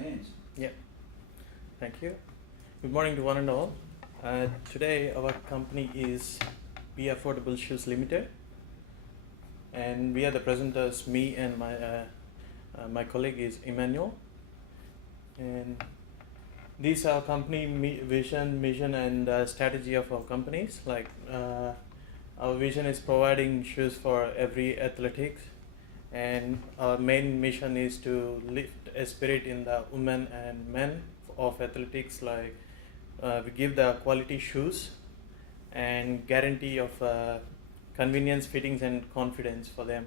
hands. Yeah, thank you. Good morning to one and all. Today our company is Be Affordable Shoes Limited, and we are the presenters. Me and my colleague is Emmanuel, and these are company vision, mission, and strategy of our companies. Our vision is providing shoes for every athletics, and our main mission is to lift a spirit in the women and men of athletics. We give the quality shoes and guarantee of convenience, fittings, and confidence for them.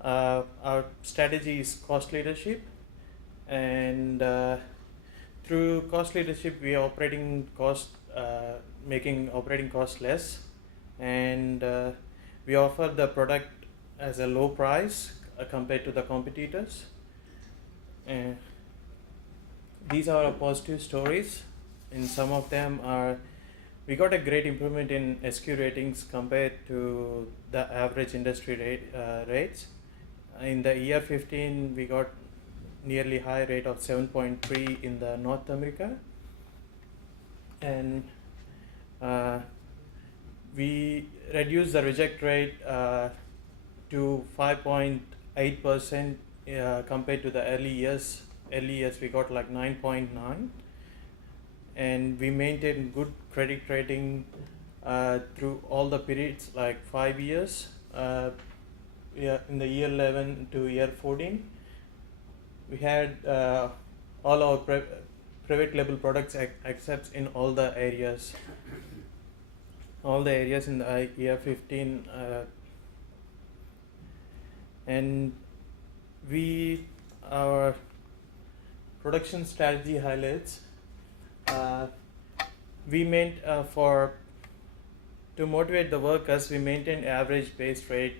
Our strategy is cost leadership, and through cost leadership we are making operating cost less, and we offer the product as a low price compared to the competitors. And these are our positive stories. In some of them are, we got a great improvement in SQ ratings compared to the average industry rates. In the year 15, we got nearly high rate of 7.3 in the North America, and we reduced the reject rate to 5.8% compared to the early years. Early years we got like 9.9, and we maintained good credit rating through all the periods, like 5 years. In the year 11 to year 14, we had all our private label products accepts in all the areas. All the areas in the year 15, and our production strategy highlights. To motivate the workers, we maintained average base rate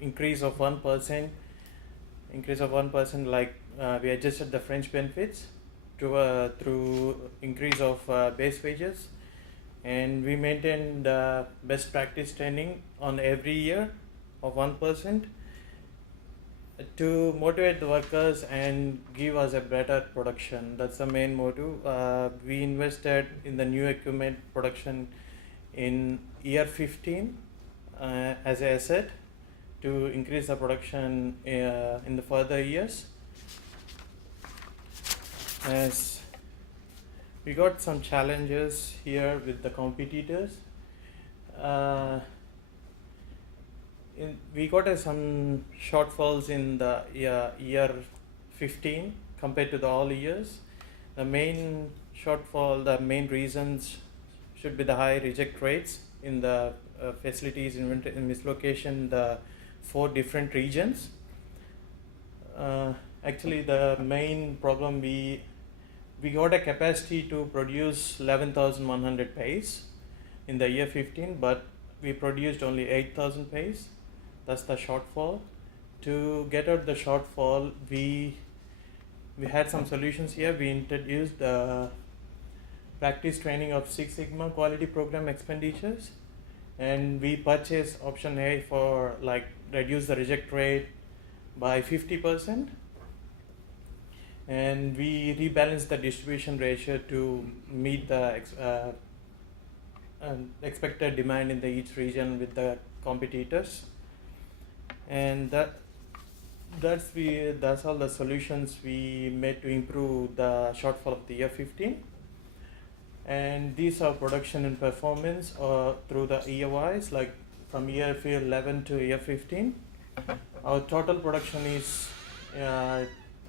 increase of 1%. Like we adjusted the French benefits through increase of base wages, and we maintained best practice training on every year of 1% to motivate the workers and give us a better production. That's the main motive. We invested in the new equipment production in year 15 as an asset to increase the production in the further years. As we got some challenges here with the competitors. We got some shortfalls in the year 15 compared to the all years. The main shortfall, the main reasons should be the high reject rates in the facilities in mislocation, the 4 different regions. Actually, the main problem, we got a capacity to produce 11,100 pairs in the year 15, but we produced only 8,000 pairs. That's the shortfall. To get out the shortfall, we had some solutions here. We introduced the practice training of Six Sigma quality program expenditures, and we purchased option A for like reduce the reject rate by 50%, and we rebalanced the distribution ratio to meet the expected demand in the each region with the competitors. And that's all the solutions we made to improve the shortfall of the year 15. And these are production and performance through the year wise, like from year 11 to year 15. Our total production is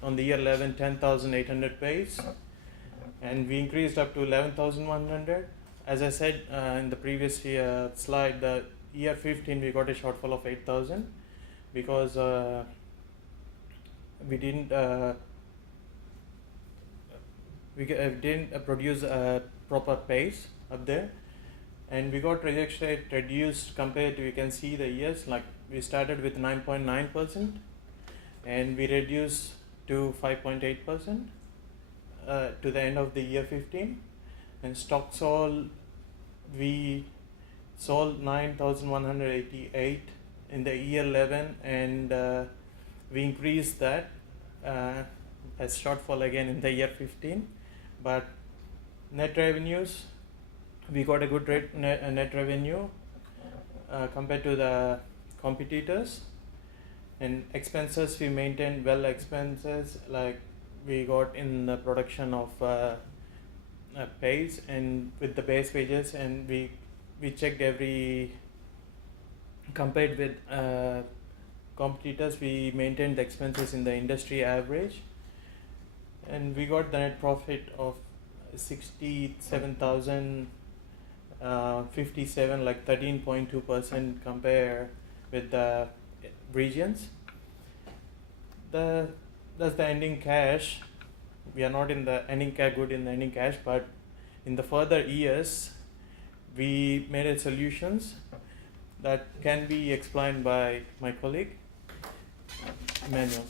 on the year 11 10,800 pairs, and we increased up to 11,100. As I said in the previous slide, the year 15 we got a shortfall of 8,000 because we didn't produce proper pace up there, and we got rejection rate reduced compared to, you can see the years, like we started with 9.9% and we reduced to 5.8% to the end of the year 15. And stock sold, we sold 9,188 in the year 11, and we increased that a shortfall again in the year 15, but net revenues, we got a good net revenue compared to the competitors. And expenses, we maintained well expenses, like we got in the production of pays and with the base wages, and we checked every, compared with competitors, we maintained the expenses in the industry average, and we got the net profit of 67,057, like 13.2% compare with the regions. That's the ending cash. We are not in the ending cash, good in the ending cash, but in the further years, we made a solutions that can be explained by my colleague, Emmanuel.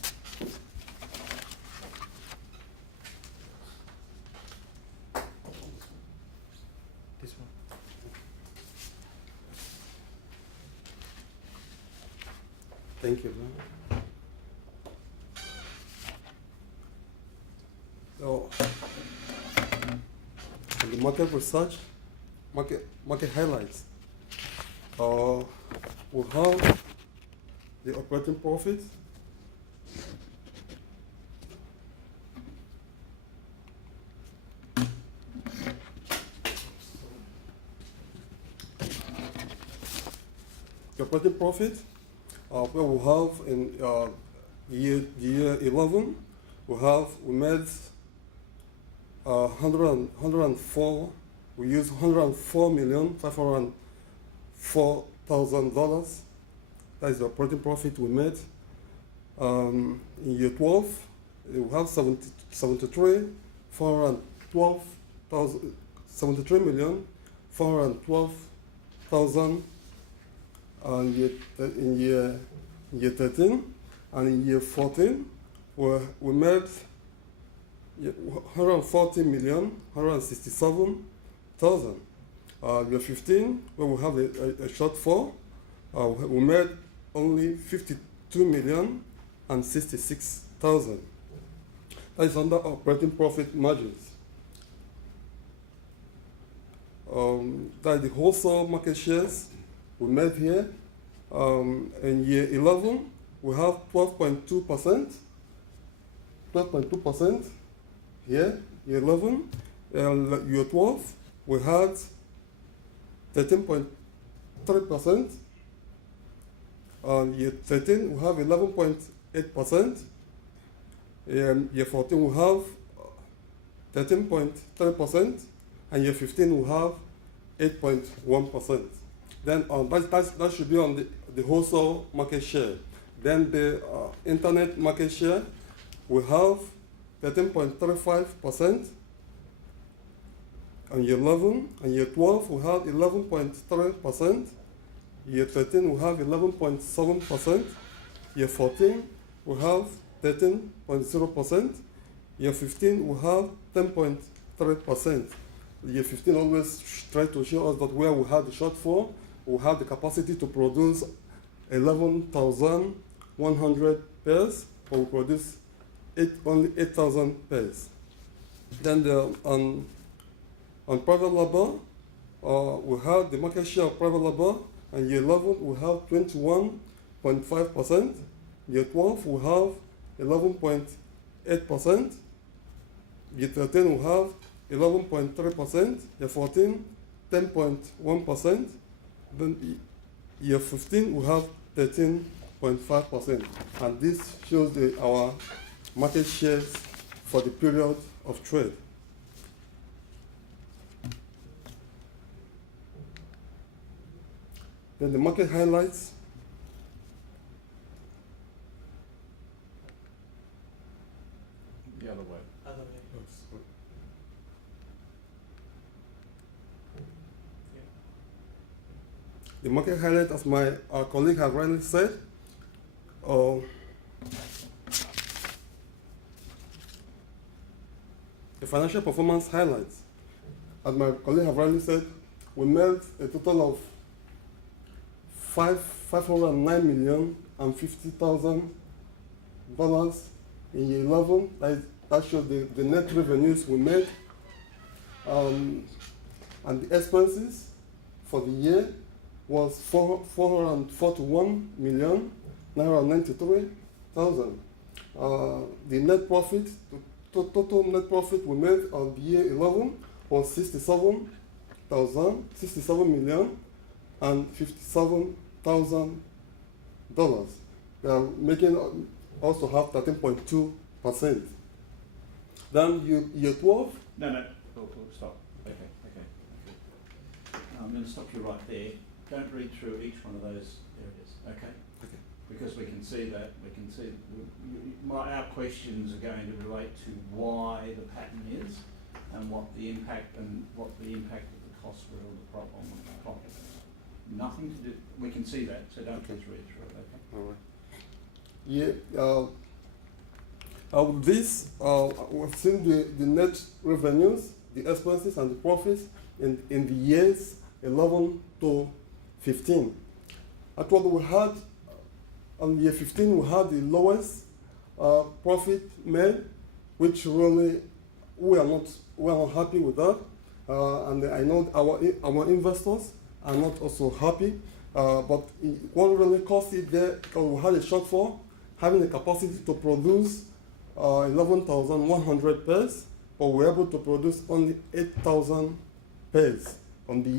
This one. Thank you. So, the market research, market highlights. We have the operating profit. The operating profit, where we have in year 11, we made 104. We used $104,504,000. That is the operating profit we made. In year 12, we have 73,412,000 in year 13, and in year 14, we made 140,167,000. Year 15, where we have a shortfall, we made only 52,066,000. That is under operating profit margins. That is the wholesale market shares we made here. In year 11, we have 12.2%. 12.2% here, year 11. Year 12, we had 13.3%. Year 13, we have 11.8%. Year 14, we have 13.3%. And year 15, we have 8.1%. Then that should be on the wholesale market share. Then the internet market share, we have 13.35%. And year 11 and year 12, we have 11.3%. Year 13, we have 11.7%. Year 14, we have 13.0%. Year 15, we have 10.3%. Year 15 always try to show us that where we have the shortfall, we have the capacity to produce 11,100 pairs, but we produce only 8,000 pairs. Then on private labor, we have the market share of private labor, and year 11 we have 21.5%. Year 12 we have 11.8%. Year 13 we have 11.3%. Year 14 10.1%. Then year 15 we have 13.5%, and this shows our market shares for the period of trade. Then the market highlights. The other way. The market highlight, as our colleague has rightly said, the financial performance highlights. As my colleague has rightly said, we made a total of $509,050,000 in year 11. That is that shows the net revenues we made, and the expenses for the year was 441,993,000. The net profit, total net profit we made on the year 11 was 67 million and $57,000. They are making also have 13.2%. Then year 12. No, stop. Okay. I'm going to stop you right there. Don't read through each one of those areas, okay? Okay. Because we can see our questions are going to relate to why the pattern is and what the impact of the costs were on the problem. Nothing to do. We can see that, so don't just read through it, okay? All right. We've seen the net revenues, the expenses, and the profits in the years 11 to 15. Actually, we had on year 15 we had the lowest profit made, which really we are not happy with that, and I know our investors are not also happy. But what really caused it there, because we had a shortfall, having the capacity to produce 11,100 pairs, but we were able to produce only 8,000 pairs on the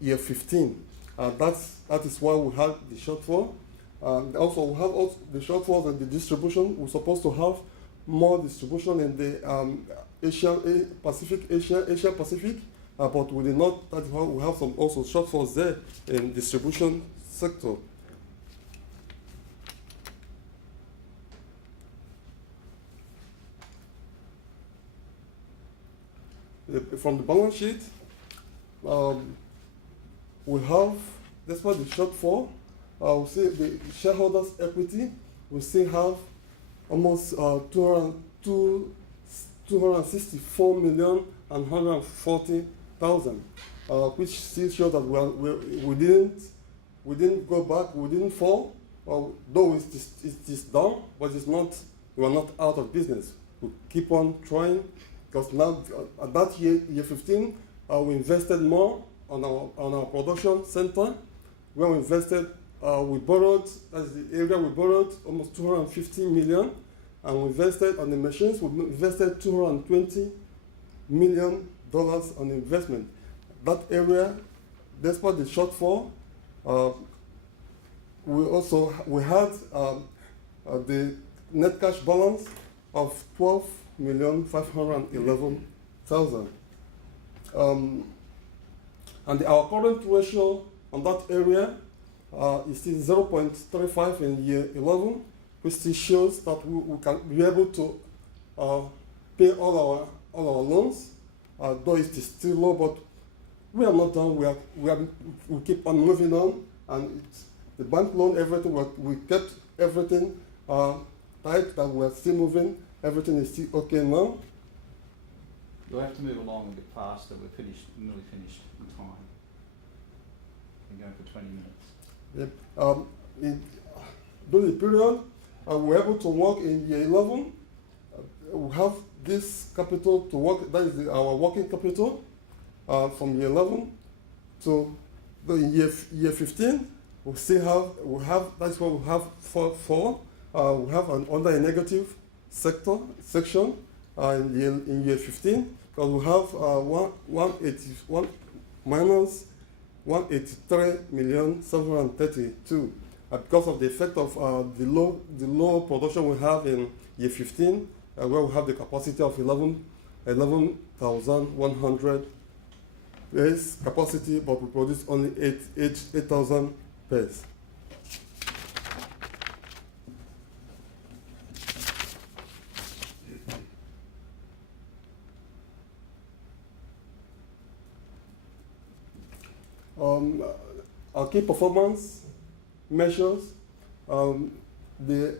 year 15. That is why we had the shortfall. Also, we have the shortfall in the distribution. We're supposed to have more distribution in the Asia Pacific, but we did not. That's why we have some also shortfalls there in distribution sector. From the balance sheet, we have, despite the shortfall, we see the shareholders' equity, we still have almost 264,140,000, which still shows that we didn't go back, we didn't fall, though it is down, but it's not, we are not out of business. We keep on trying, because now at that year 15, we invested more on our production center. Where we invested, we borrowed, as the area we borrowed almost 250 million, and we invested on the machines. We invested $220 million on investment. That area, despite the shortfall, we had the net cash balance of 12,511,000. And our current ratio on that area is still 0.35 in year 11, which still shows that we can be able to pay all our loans, though it is still low, but we are not done. We keep on moving on, and the bank loan, everything, we kept everything tight, that we are still moving. Everything is still okay now. You'll have to move along a bit faster. We're nearly finished in time. We're going for 20 minutes. Yep. During the period, we were able to work in year 11. We have this capital to work, that is our working capital from year 11 to the year 15. We that's what we have for. We have under a negative section in year 15, because we have 181 minus 183,732 because of the effect of the low production we have in year 15, where we have the capacity of 11,100 pairs capacity, but we produce only 8,000 pairs. Our key performance measures, the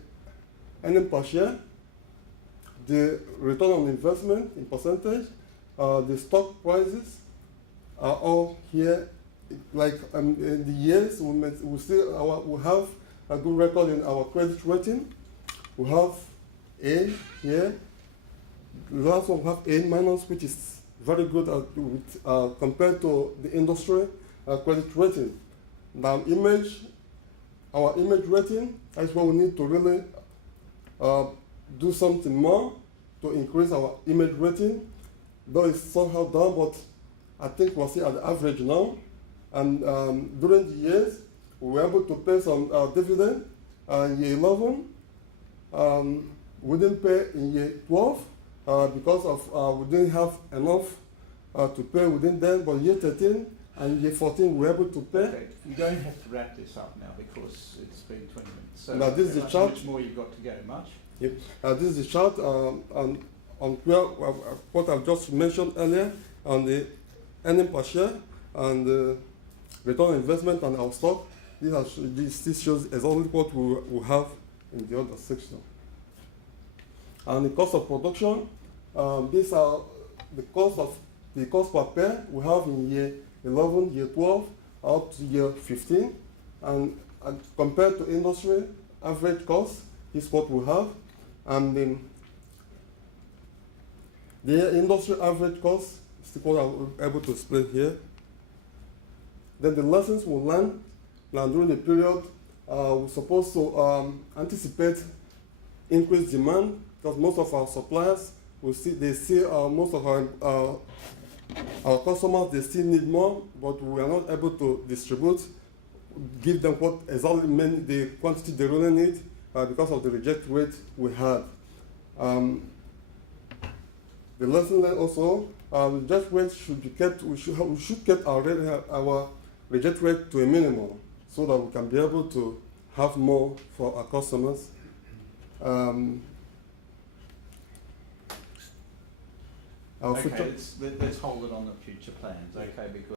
earning per share, the return on investment in percentage, the stock prices are all here. Like in the years, we have a good record in our credit rating. We have A here, The last one we have A minus, which is very good compared to the industry credit rating. Now our image rating is where we need to really do something more to increase our image rating. Though it's somehow down, but I think we're still at the average now. And during the years, we were able to pay some dividend in year 11. We didn't pay in year 12 because of we didn't have enough to pay within then. But year 13 and year 14, we were able to pay. Okay, you're going to have to wrap this up now because it's been 20 minutes. So now this is the how chart. much more you've got to go? Much? Yep. This is the chart on where, what I've just mentioned earlier on the earning per share and the return on investment on our stock. This shows exactly what we have in the other section. And the cost of production, these are the cost per pair we have in year 11, year 12, up to year 15. And compared to industry, average cost is what we have. And then the industry average cost is what I'm able to explain here. Then the lessons we learn now during the period, we're supposed to anticipate increased demand because most of our suppliers most of our customers, they still need more, but we are not able to distribute, give them what exactly the quantity they really need because of the reject rate we had. The lesson learned also, reject rate should be kept. We should keep our reject rate to a minimum so that we can be able to have more for our customers. Okay, let's hold it on the future plans, okay, because